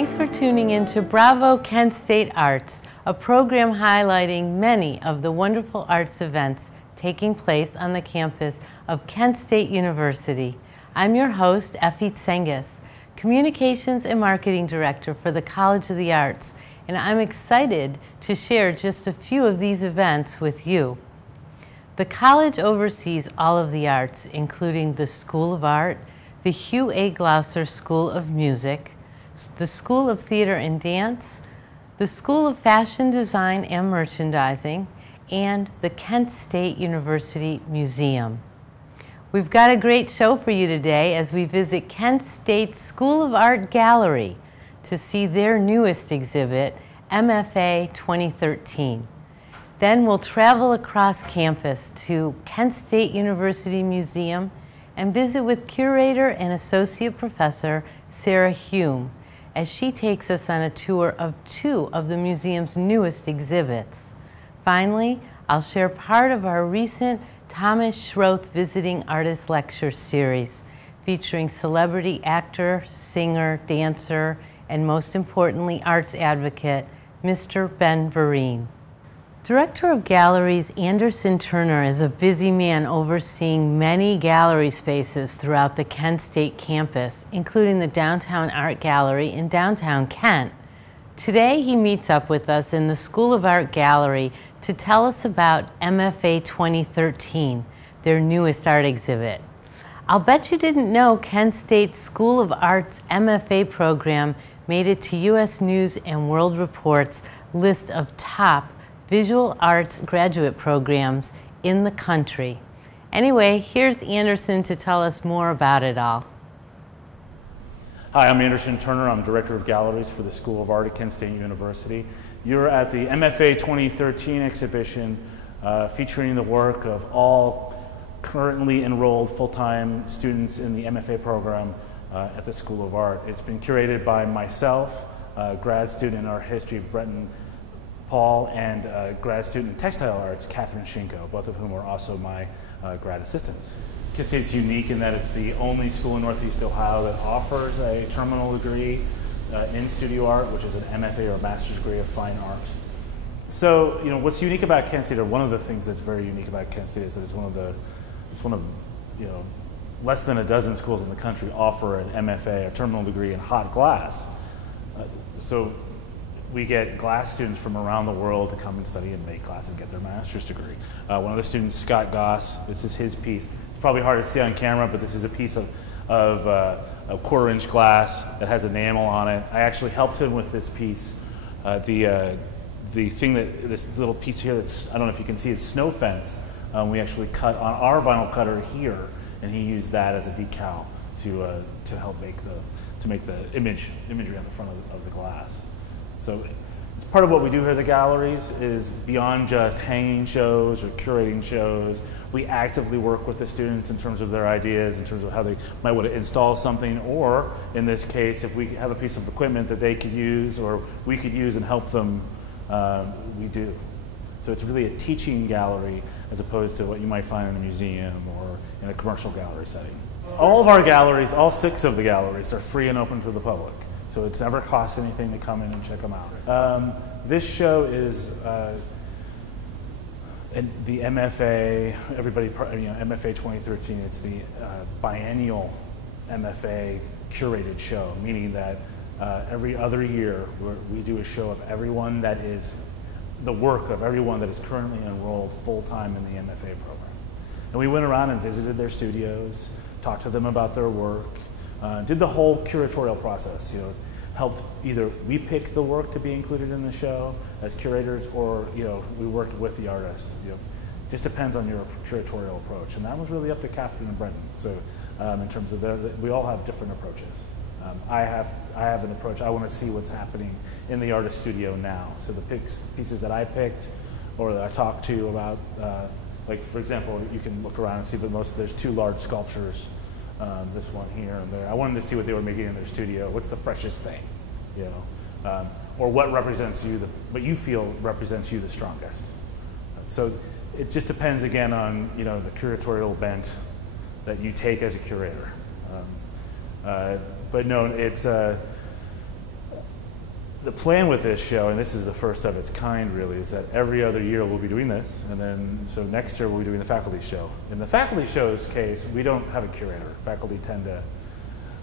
Thanks for tuning in to Bravo Kent State Arts, a program highlighting many of the wonderful arts events taking place on the campus of Kent State University. I'm your host, Effie Tsengas, Communications and Marketing Director for the College of the Arts, and I'm excited to share just a few of these events with you. The college oversees all of the arts, including the School of Art, the Hugh A. Gloucester School of Music, the School of Theater and Dance, the School of Fashion Design and Merchandising, and the Kent State University Museum. We've got a great show for you today as we visit Kent State School of Art Gallery to see their newest exhibit, MFA 2013. Then we'll travel across campus to Kent State University Museum and visit with Curator and Associate Professor Sara Hume as she takes us on a tour of two of the museum's newest exhibits. Finally, I'll share part of our recent Thomas Schroth Visiting Artist Lecture Series, featuring celebrity actor, singer, dancer, and most importantly, arts advocate, Mr. Ben Vereen. Director of Galleries Anderson Turner is a busy man overseeing many gallery spaces throughout the Kent State campus, including the Downtown Art Gallery in downtown Kent. Today he meets up with us in the School of Art Gallery to tell us about MFA 2013, their newest art exhibit. I'll bet you didn't know Kent State School of Art's MFA program made it to U.S. News and World Report's list of top visual arts graduate programs in the country. Anyway, here's Anderson to tell us more about it all. Hi, I'm Anderson Turner. I'm Director of Galleries for the School of Art at Kent State University. You're at the MFA 2013 exhibition featuring the work of all currently enrolled full-time students in the MFA program at the School of Art. It's been curated by myself, grad student in art history, Brenton Paul, and grad student in textile arts, Catherine Shinko, both of whom are also my grad assistants. Kent State's unique in that it's the only school in Northeast Ohio that offers a terminal degree in studio art, which is an MFA or master's degree of fine art. So, what's unique about Kent State, or one of the things that's very unique about Kent State, is that it's one of less than a dozen schools in the country offer an MFA, a terminal degree in hot glass. So we get glass students from around the world to come and study and make glass and get their master's degree. One of the students, Scott Goss, this is his piece. It's probably hard to see on camera, but this is a piece of quarter-inch glass that has enamel on it. I actually helped him with this piece. The thing that, this little piece here that's, I don't know if you can see, is snow fence. We actually cut on our vinyl cutter here, and he used that as a decal to help make the imagery on the front of the glass. So it's part of what we do here at the galleries is beyond just hanging shows or curating shows. We actively work with the students in terms of their ideas, in terms of how they might want to install something, or in this case, if we have a piece of equipment that they could use or we could use and help them, we do. So it's really a teaching gallery as opposed to what you might find in a museum or in a commercial gallery setting. All of our galleries, all 6 of the galleries, are free and open to the public. So it's never cost anything to come in and check them out. This show is the MFA, MFA 2013, it's the biennial MFA curated show, meaning that every other year we do a show of everyone that is, the work of everyone that is currently enrolled full-time in the MFA program. And we went around and visited their studios, talked to them about their work, did the whole curatorial process, helped either we pick the work to be included in the show as curators, or we worked with the artist. Just depends on your curatorial approach, and that was really up to Catherine and Brenton. So in terms of we all have different approaches. I have an approach. I want to see what's happening in the artist studio now. So the pieces that I picked or that I talked to about, like for example, you can look around and see, but there's 2 large sculptures. This one here and there. I wanted to see what they were making in their studio. What's the freshest thing, or what represents you, what you feel represents you the strongest. So it just depends again on the curatorial bent that you take as a curator. But no, it's the plan with this show, and this is the first of its kind really, is that every other year we'll be doing this, and then so next year we'll be doing the faculty show. In the faculty show's case, we don't have a curator. Faculty tend to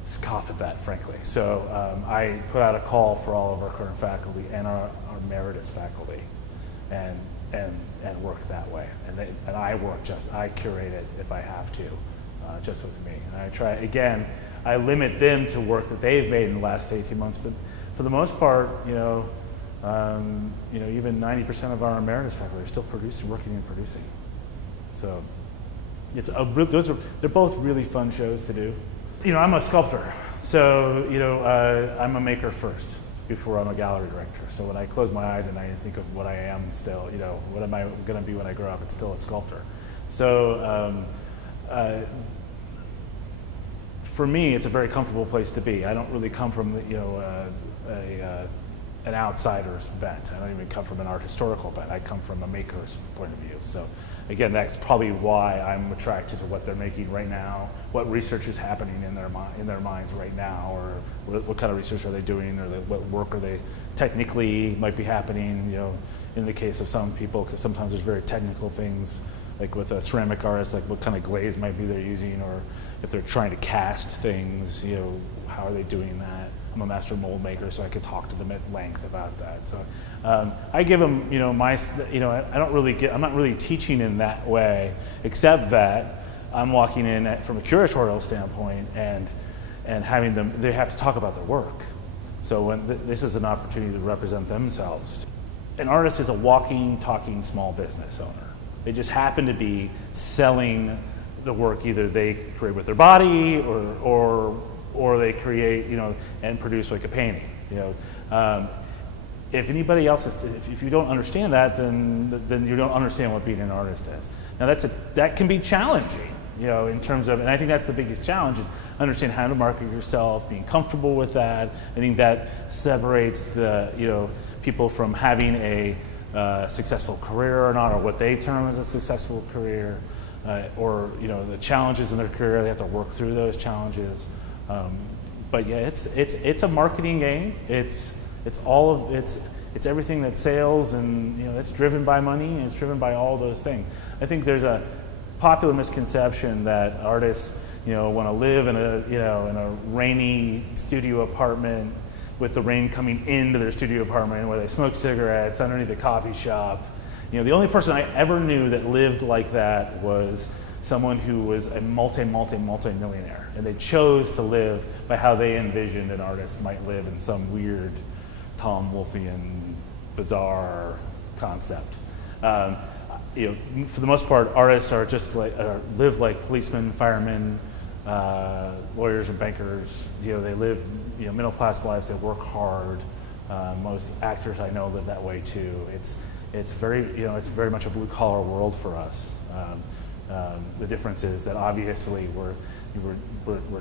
scoff at that, frankly. So I put out a call for all of our current faculty and our emeritus faculty, and work that way. And I curate it if I have to, just with me. And I try, again, I limit them to work that they've made in the last 18 months, but for the most part, even 90% of our emeritus faculty are still working and producing. So they're both really fun shows to do. I'm a sculptor, so I'm a maker first before I'm a gallery director. So when I close my eyes and I think of what I am still, what am I going to be when I grow up? It's still a sculptor. So for me, it's a very comfortable place to be. I don't really come from an outsider's bent. I don't even come from an art historical bent. I come from a maker's point of view. So again, that's probably why I'm attracted to what they're making right now, what research is happening in their minds right now, or what kind of research are they doing, or what work are they technically might be happening, in the case of some people, because sometimes there's very technical things, like with a ceramic artist, like what kind of glaze might be they're using, or if they're trying to cast things, how are they doing that? I'm a master mold maker, so I could talk to them at length about that. So I give them, I'm not really teaching in that way, except that I'm walking in from a curatorial standpoint and having them, they have to talk about their work. So this is an opportunity to represent themselves. An artist is a walking, talking small business owner. They just happen to be selling the work either they create with their body or they create, and produce like a painting. If anybody else if you don't understand that, then you don't understand what being an artist is. Now that can be challenging, in terms of, and I think that's the biggest challenge, is understand how to market yourself, being comfortable with that. I think that separates the, people from having a successful career or not, or what they term as a successful career, or the challenges in their career. They have to work through those challenges. But yeah, it's a marketing game. It's everything that sales, and it's driven by money, and it's driven by all those things. I think there's a popular misconception that artists want to live in a rainy studio apartment with the rain coming into their studio apartment, where they smoke cigarettes underneath a coffee shop. The only person I ever knew that lived like that was someone who was a multi-millionaire, and they chose to live by how they envisioned an artist might live in some weird Tom Wolfian bizarre concept. For the most part, artists are just live like policemen, firemen, lawyers and bankers. They live middle-class lives. They work hard. Most actors I know live that way too. It's very much a blue-collar world for us. The difference is that obviously we're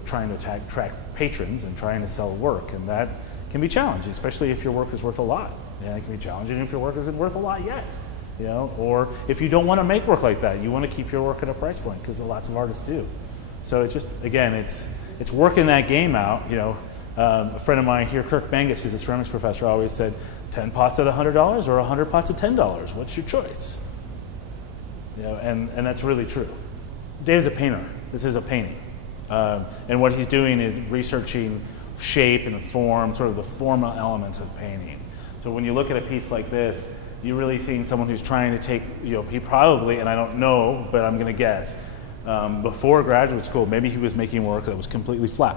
trying to attract patrons and trying to sell work, and that can be challenging, especially if your work is worth a lot. And it can be challenging if your work isn't worth a lot yet, or if you don't want to make work like that, you want to keep your work at a price point, because lots of artists do. So it's just, again, it's working that game out. A friend of mine here, Kirk Mangus, who's a ceramics professor, always said, 10 pots at $100 or 100 pots at $10. What's your choice? And that's really true. Dave's a painter. This is a painting. And what he's doing is researching shape and form, sort of the formal elements of painting. So when you look at a piece like this, you're really seeing someone who's trying to take, he probably, and I don't know, but I'm going to guess, before graduate school, maybe he was making work that was completely flat.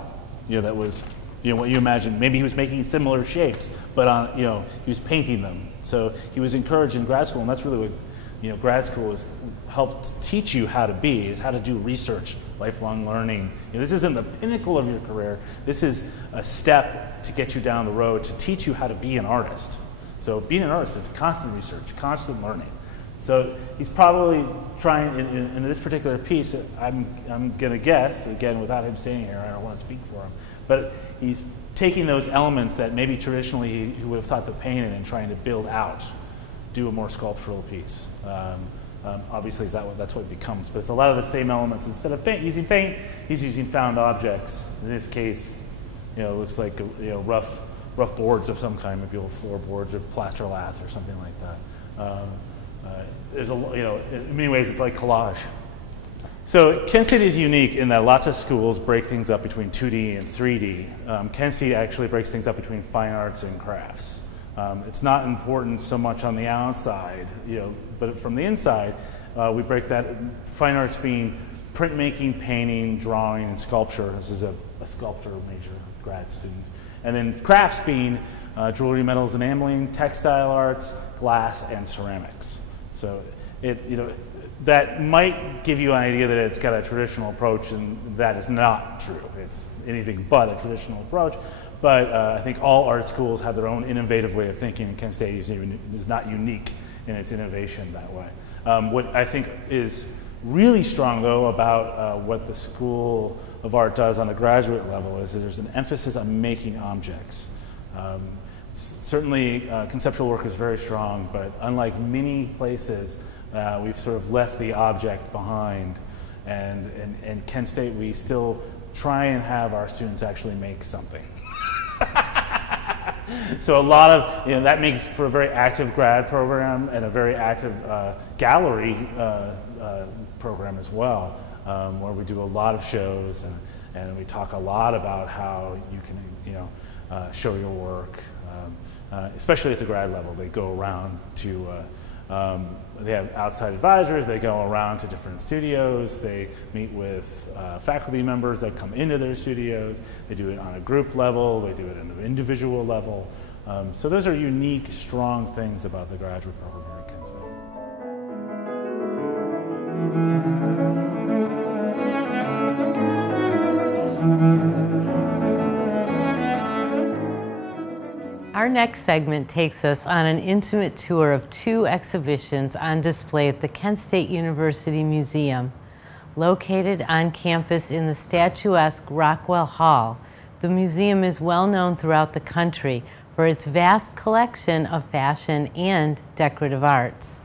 That was, what you imagine. Maybe he was making similar shapes, but he was painting them. So he was encouraged in grad school, and that's really what grad school has helped teach you how to be, is how to do research, lifelong learning. This isn't the pinnacle of your career. This is a step to get you down the road to teach you how to be an artist. So being an artist is constant research, constant learning. So he's probably trying, in this particular piece, I'm going to guess, again, without him standing here, I don't want to speak for him, but he's taking those elements that maybe traditionally he would have thought to paint in and trying to build out, do a more sculptural piece. Obviously, that's what it becomes, but it's a lot of the same elements. Instead of using paint, he's using found objects. In this case, it looks like rough rough boards of some kind, maybe old floorboards or plaster lath or something like that. There's in many ways it's like collage. So Kent State is unique in that lots of schools break things up between 2D and 3D. Kent State actually breaks things up between fine arts and crafts. It's not important so much on the outside, but from the inside, we break that, fine arts being printmaking, painting, drawing, and sculpture. This is a sculpture major grad student. And then crafts being jewelry, metals, enameling, textile arts, glass, and ceramics. So that might give you an idea that it's got a traditional approach, and that is not true. It's anything but a traditional approach. But I think all art schools have their own innovative way of thinking, and Kent State is not unique in its innovation that way. What I think is really strong, though, about what the School of Art does on a graduate level is that there's an emphasis on making objects. Certainly, conceptual work is very strong, but unlike many places, we've sort of left the object behind. And in Kent State, we still try and have our students actually make something. So a lot of, that makes for a very active grad program and a very active gallery program as well, where we do a lot of shows and we talk a lot about how you can, show your work, especially at the grad level. They go around to, they have outside advisors, they go around to different studios, they meet with faculty members that come into their studios, they do it on a group level, they do it on an individual level. So those are unique, strong things about the graduate program here at Kent State. Our next segment takes us on an intimate tour of two exhibitions on display at the Kent State University Museum. Located on campus in the statuesque Rockwell Hall, the museum is well known throughout the country for its vast collection of fashion and decorative arts.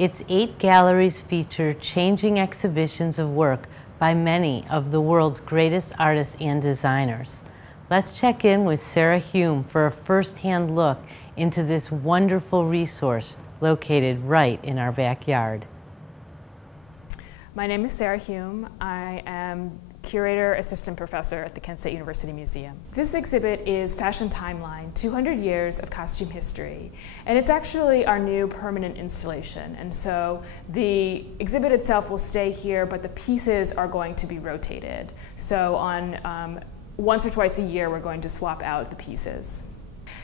Its 8 galleries feature changing exhibitions of work by many of the world's greatest artists and designers. Let's check in with Sara Hume for a first-hand look into this wonderful resource located right in our backyard. My name is Sara Hume. I am Curator Assistant Professor at the Kent State University Museum. This exhibit is Fashion Timeline, 200 Years of Costume History. And it's actually our new permanent installation. And so the exhibit itself will stay here, but the pieces are going to be rotated. So on once or twice a year, we're going to swap out the pieces.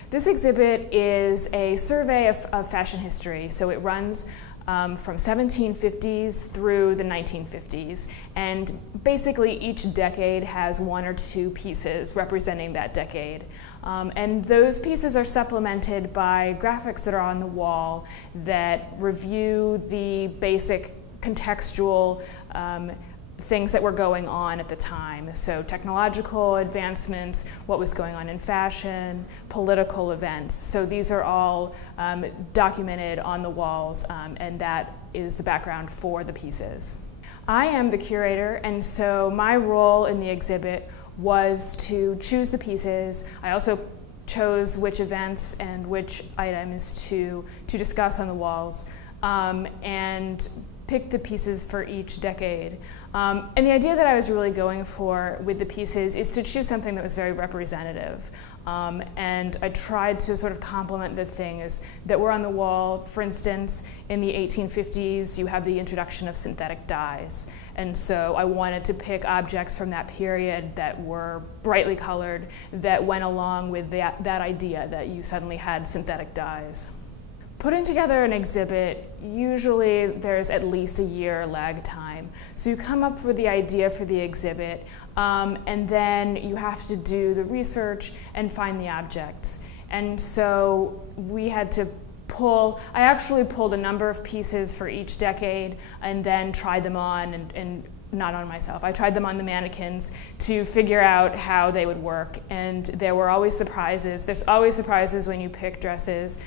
This exhibit is a survey of fashion history. So it runs from 1750s through the 1950s. And basically each decade has 1 or 2 pieces representing that decade. And those pieces are supplemented by graphics that are on the wall that review the basic contextual things that were going on at the time. So technological advancements, what was going on in fashion, political events. So these are all documented on the walls, and that is the background for the pieces. I am the curator, and so my role in the exhibit was to choose the pieces. I also chose which events and which items to discuss on the walls, and pick the pieces for each decade. And the idea that I was really going for with the pieces is to choose something that was very representative. And I tried to sort of complement the things that were on the wall. For instance, in the 1850s, you have the introduction of synthetic dyes. And so I wanted to pick objects from that period that were brightly colored, that went along with that idea that you suddenly had synthetic dyes. Putting together an exhibit, usually there's at least a year lag time. So you come up with the idea for the exhibit, and then you have to do the research and find the objects. And so we had to I actually pulled a number of pieces for each decade and then tried them on, and not on myself. I tried them on the mannequins to figure out how they would work, and there were always surprises. There's always surprises when you pick dresses,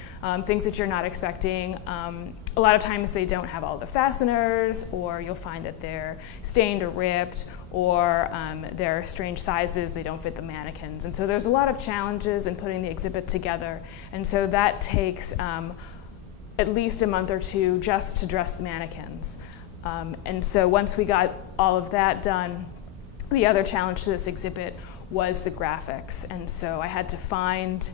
things that you're not expecting. A lot of times they don't have all the fasteners, or you'll find that they're stained or ripped, or they're strange sizes, they don't fit the mannequins. And so there's a lot of challenges in putting the exhibit together. And so that takes at least a month or two just to dress the mannequins. And so once we got all of that done, the other challenge to this exhibit was the graphics. And so I had to find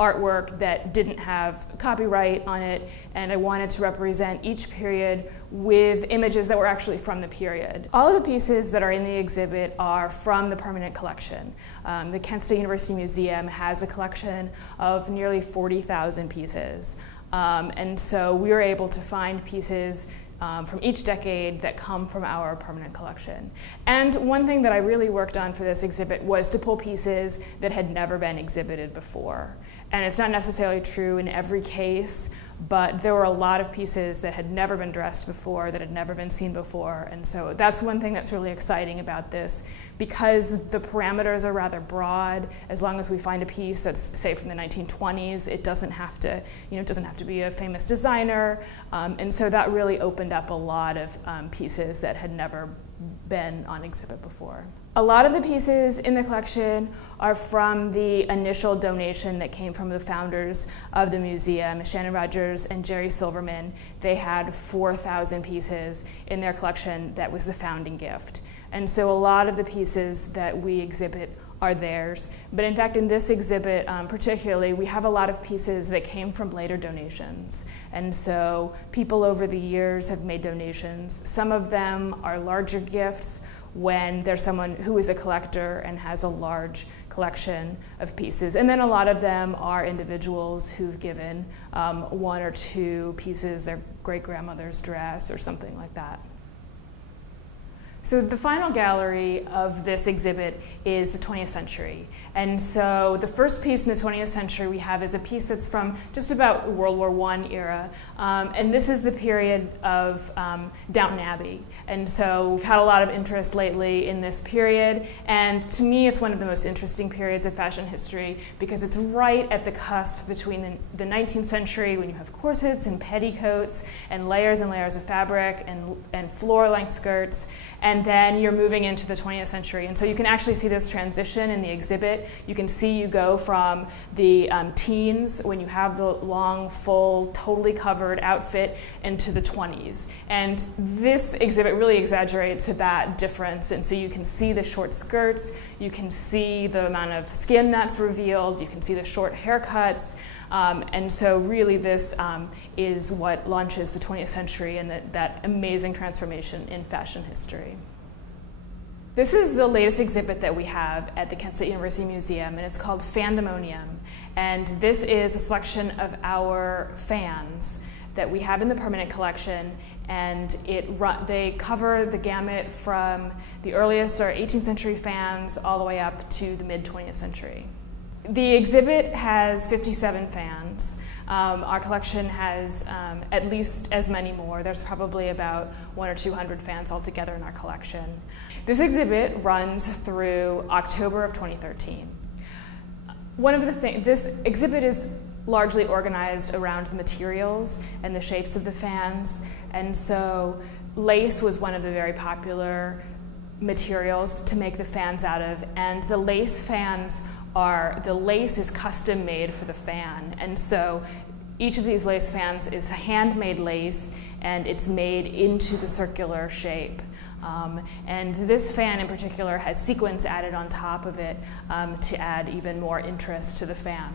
artwork that didn't have copyright on it, and I wanted to represent each period with images that were actually from the period. All of the pieces that are in the exhibit are from the permanent collection. The Kent State University Museum has a collection of nearly 40,000 pieces. And so we were able to find pieces from each decade that come from our permanent collection. And one thing that I really worked on for this exhibit was to pull pieces that had never been exhibited before. And it's not necessarily true in every case, but there were a lot of pieces that had never been dressed before, that had never been seen before. And so that's one thing that's really exciting about this, because the parameters are rather broad. As long as we find a piece that's, say, from the 1920s, it doesn't have to, it doesn't have to be a famous designer. And so that really opened up a lot of pieces that had never been on exhibit before. A lot of the pieces in the collection are from the initial donation that came from the founders of the museum, Shannon Rogers and Jerry Silverman. They had 4,000 pieces in their collection. That was the founding gift. And so a lot of the pieces that we exhibit are theirs. But in fact, in this exhibit particularly, we have a lot of pieces that came from later donations. And so people over the years have made donations. Some of them are larger gifts when there's someone who is a collector and has a large collection of pieces. And then a lot of them are individuals who've given one or two pieces, their great-grandmother's dress or something like that. So the final gallery of this exhibit is the 20th century. And so the first piece in the 20th century we have is a piece that's from just about World War I era. And this is the period of Downton Abbey. And so we've had a lot of interest lately in this period. And to me, it's one of the most interesting periods of fashion history because it's right at the cusp between the 19th century, when you have corsets and petticoats and layers of fabric and floor-length skirts. And then you're moving into the 20th century. And so you can actually see this transition in the exhibit. You can see you go from the teens, when you have the long, full, totally covered outfit, into the 20s. And this exhibit really exaggerates that difference. And so you can see the short skirts, you can see the amount of skin that's revealed, you can see the short haircuts. And so really this is what launches the 20th century and that amazing transformation in fashion history. This is the latest exhibit that we have at the Kent State University Museum, and it's called Fandemonium. And this is a selection of our fans that we have in the permanent collection, and they cover the gamut from the earliest or 18th century fans all the way up to the mid-20th century. The exhibit has 57 fans. Our collection has at least as many more. There's probably about 100 or 200 fans altogether in our collection. This exhibit runs through October of 2013. This exhibit is largely organized around the materials and the shapes of the fans. And so lace was one of the very popular materials to make the fans out of. And the lace fans the lace is custom made for the fan. And so each of these lace fans is handmade lace, and it's made into the circular shape. And this fan in particular has sequins added on top of it to add even more interest to the fan.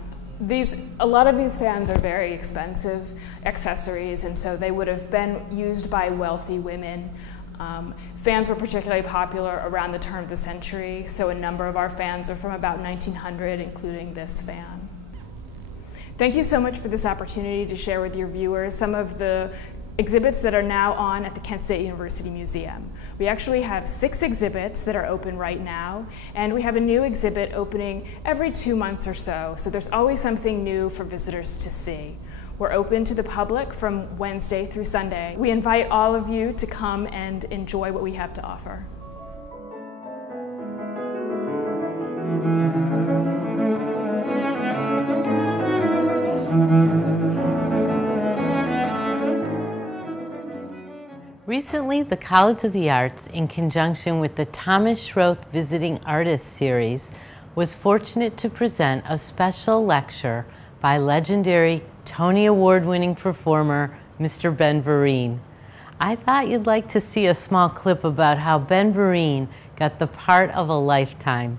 A lot of these fans are very expensive accessories, and so they would have been used by wealthy women. Fans were particularly popular around the turn of the century, so a number of our fans are from about 1900, including this fan. Thank you so much for this opportunity to share with your viewers some of the exhibits that are now on at the Kent State University Museum. We actually have 6 exhibits that are open right now, and we have a new exhibit opening every 2 months or so there's always something new for visitors to see. We're open to the public from Wednesday through Sunday. We invite all of you to come and enjoy what we have to offer. Recently, the College of the Arts, in conjunction with the Thomas Schroth Visiting Artists Series, was fortunate to present a special lecture by legendary Tony Award-winning performer, Mr. Ben Vereen. I thought you'd like to see a small clip about how Ben Vereen got the part of a lifetime.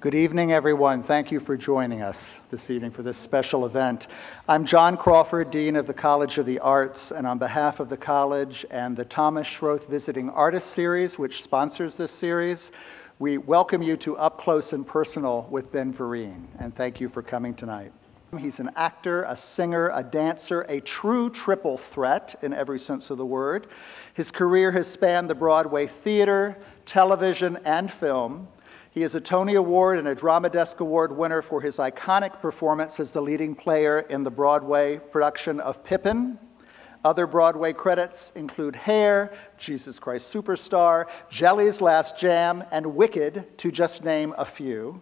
Good evening, everyone. Thank you for joining us this evening for this special event. I'm John Crawford, Dean of the College of the Arts, and on behalf of the college and the Thomas Schroth Visiting Artists Series, which sponsors this series, we welcome you to Up Close and Personal with Ben Vereen, and thank you for coming tonight. He's an actor, a singer, a dancer, a true triple threat in every sense of the word. His career has spanned the Broadway theater, television, and film. He is a Tony Award and a Drama Desk Award winner for his iconic performance as the leading player in the Broadway production of Pippin. Other Broadway credits include Hair, Jesus Christ Superstar, Jelly's Last Jam, and Wicked, to just name a few.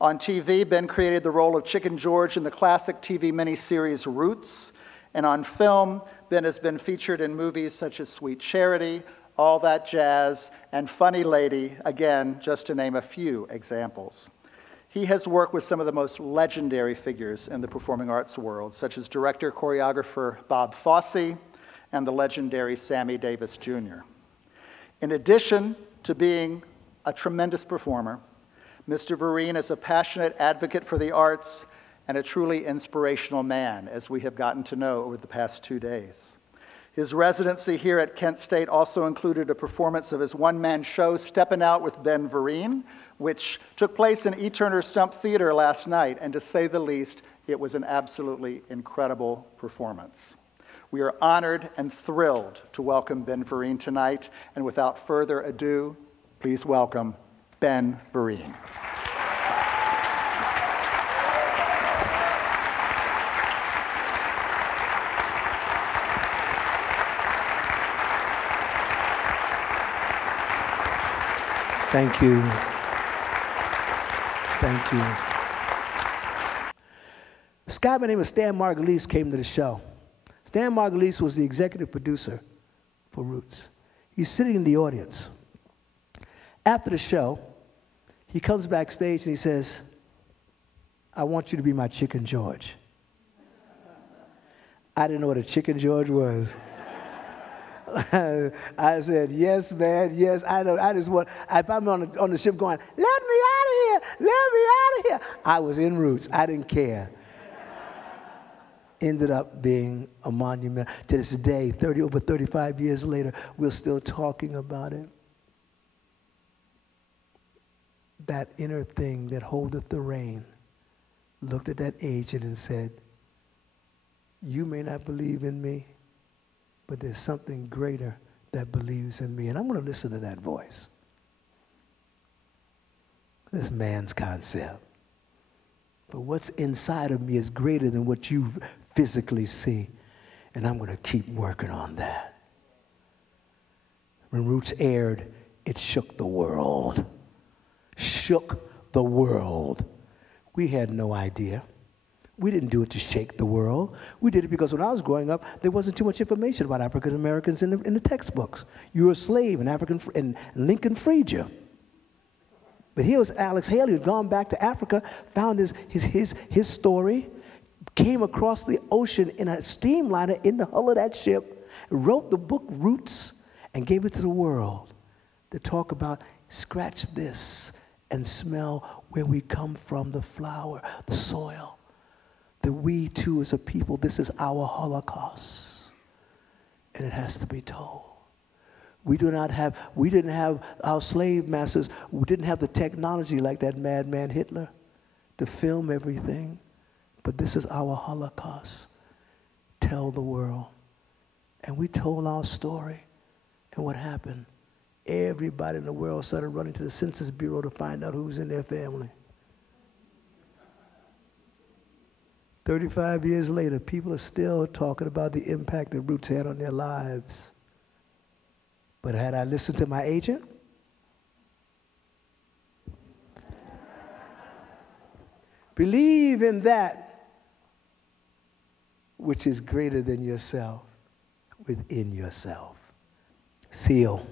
On TV, Ben created the role of Chicken George in the classic TV miniseries Roots. And on film, Ben has been featured in movies such as Sweet Charity, All That Jazz, and Funny Lady, again, just to name a few examples. He has worked with some of the most legendary figures in the performing arts world, such as director-choreographer Bob Fosse and the legendary Sammy Davis Jr. In addition to being a tremendous performer, Mr. Vereen is a passionate advocate for the arts and a truly inspirational man, as we have gotten to know over the past 2 days. His residency here at Kent State also included a performance of his one-man show, Steppin' Out with Ben Vereen, which took place in E. Turner Stump Theater last night, and to say the least, it was an absolutely incredible performance. We are honored and thrilled to welcome Ben Vereen tonight, and without further ado, please welcome Ben Vereen. Thank you. Thank you. This guy by the name of Stan Margulies came to the show. Stan Margulies was the executive producer for Roots. He's sitting in the audience. After the show, he comes backstage and he says, "I want you to be my Chicken George." I didn't know what a Chicken George was. I said, "Yes, man, yes, I know. I just want, if I'm on the ship going, let me out of here, let me out of here." I was in Roots. I didn't care. Ended up being a monument. To this day, over 35 years later, we're still talking about it. That inner thing that holdeth the rein looked at that agent and said, "You may not believe in me, but there's something greater that believes in me." And I'm going to listen to that voice. This man's concept. But what's inside of me is greater than what you physically see. And I'm going to keep working on that. When Roots aired, it shook the world. Shook the world. We had no idea. We didn't do it to shake the world. We did it because when I was growing up, there wasn't too much information about African Americans in the textbooks. You were a slave, and Lincoln freed you. But here was Alex Haley, who had gone back to Africa, found his story, came across the ocean in a steamliner in the hull of that ship, wrote the book Roots, and gave it to the world to talk about, scratch this and smell where we come from, the flower, the soil. That we too as a people, this is our Holocaust. And it has to be told. We didn't have our slave masters, we didn't have the technology like that madman Hitler to film everything. But this is our Holocaust. Tell the world. And we told our story. And what happened? Everybody in the world started running to the Census Bureau to find out who's in their family. 35 years later, people are still talking about the impact that Roots had on their lives. But had I listened to my agent, believe in that which is greater than yourself. within yourself. Seal.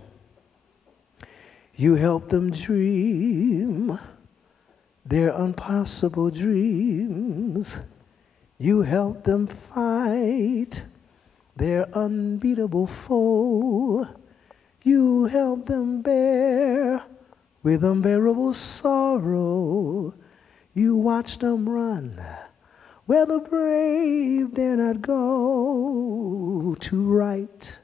You help them dream their impossible dreams. You help them fight their unbeatable foe. You help them bear with unbearable sorrow. You watch them run where the brave dare not go to right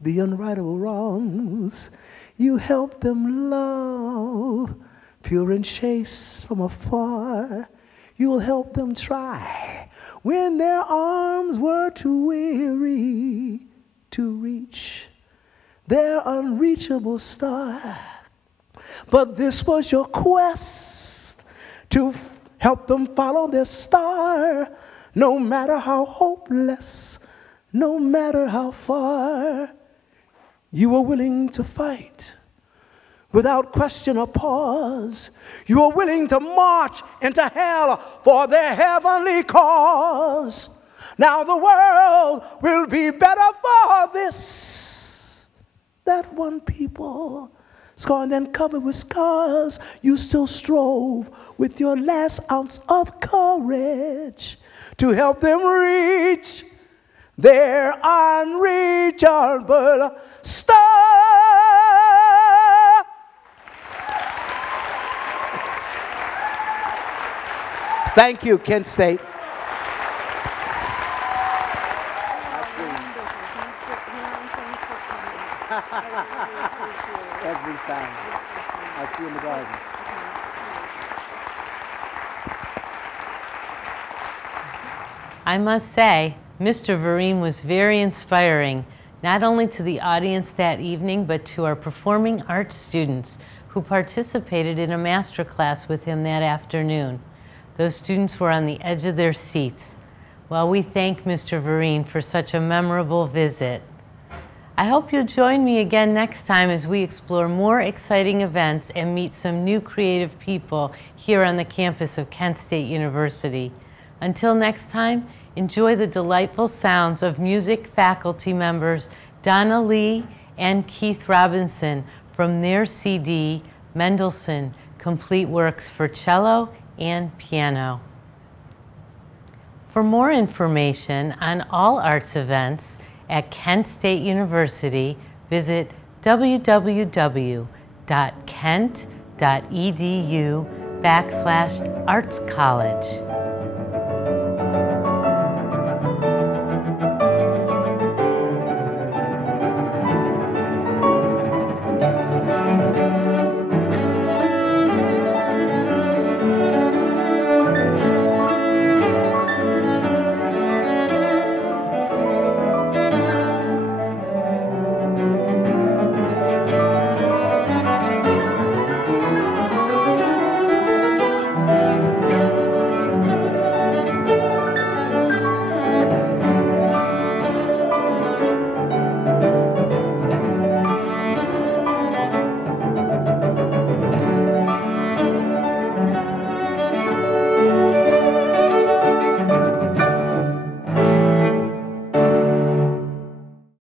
the unrightable wrongs. You help them love pure and chaste from afar. You'll help them try when their arms were too weary to reach their unreachable star. But this was your quest to help them follow their star, no matter how hopeless, no matter how far. You were willing to fight without question or pause. You were willing to march into hell for their heavenly cause. Now the world will be better for this. That one people, scorned and covered with scars, you still strove with your last ounce of courage to help them reach their unreachable star. Thank you, Kent State. Every time. I'll see you in the garden. I must say, Mr. Vereen was very inspiring, not only to the audience that evening, but to our performing arts students who participated in a master class with him that afternoon. Those students were on the edge of their seats. Well, we thank Mr. Vereen for such a memorable visit. I hope you'll join me again next time as we explore more exciting events and meet some new creative people here on the campus of Kent State University. Until next time, enjoy the delightful sounds of music faculty members Donna Lee and Keith Robinson from their CD, Mendelssohn, Complete Works for Cello and Piano. For more information on all arts events at Kent State University, visit www.kent.edu/artscollege.